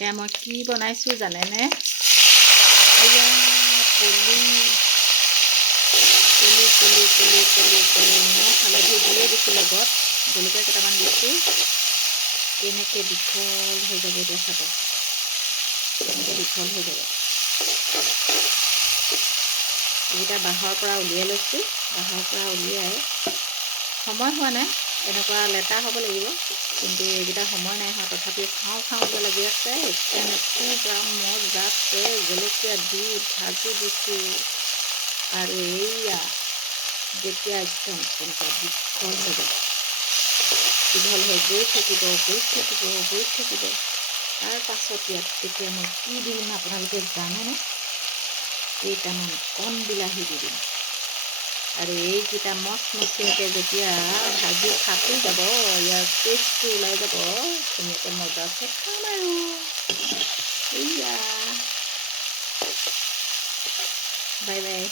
এয়া মই কি বনাইছোঁ জানেনে? এয়া কলি নিমখ হালধি দিয়ে দিছোঁ, লগত জলকীয়া কেইটামান দিছোঁ। কেনেকৈ দীঘল হৈ যাব এতিয়া চাব, কেনেকৈ দীঘল হৈ যাব। এইকেইটা বাঁহৰ পৰা উলিয়াই লৈছোঁ। বাঁহৰ পৰা উলিয়াই সময় হোৱা নাই, এনেকুৱা লেটা হ'ব লাগিব, কিন্তু এইকেইটা সময় নাই হোৱা, তথাপি খাওঁ লাগি আছে। এতিয়া মজাকে জলকীয়া দি ভাজি দিছোঁ। আৰু এইয়া যেতিয়া একদম তেনেকুৱা দীঘল হৈ যাব, দীঘল হৈ গৈ থাকিব। তাৰ পাছত ইয়াত তেতিয়া মই কি দিম আপোনালোকে জানেনে? কেইটামান কণ বিলাহী দি দিম। আৰু এইকেইটা মচমচীয়াকৈ যেতিয়া ভাজি ফাটি যাব, ইয়াৰ টেষ্টটো ওলাই যাব, ধুনীয়াকৈ মজাকে খাম আৰু। এয়া বাই বাই।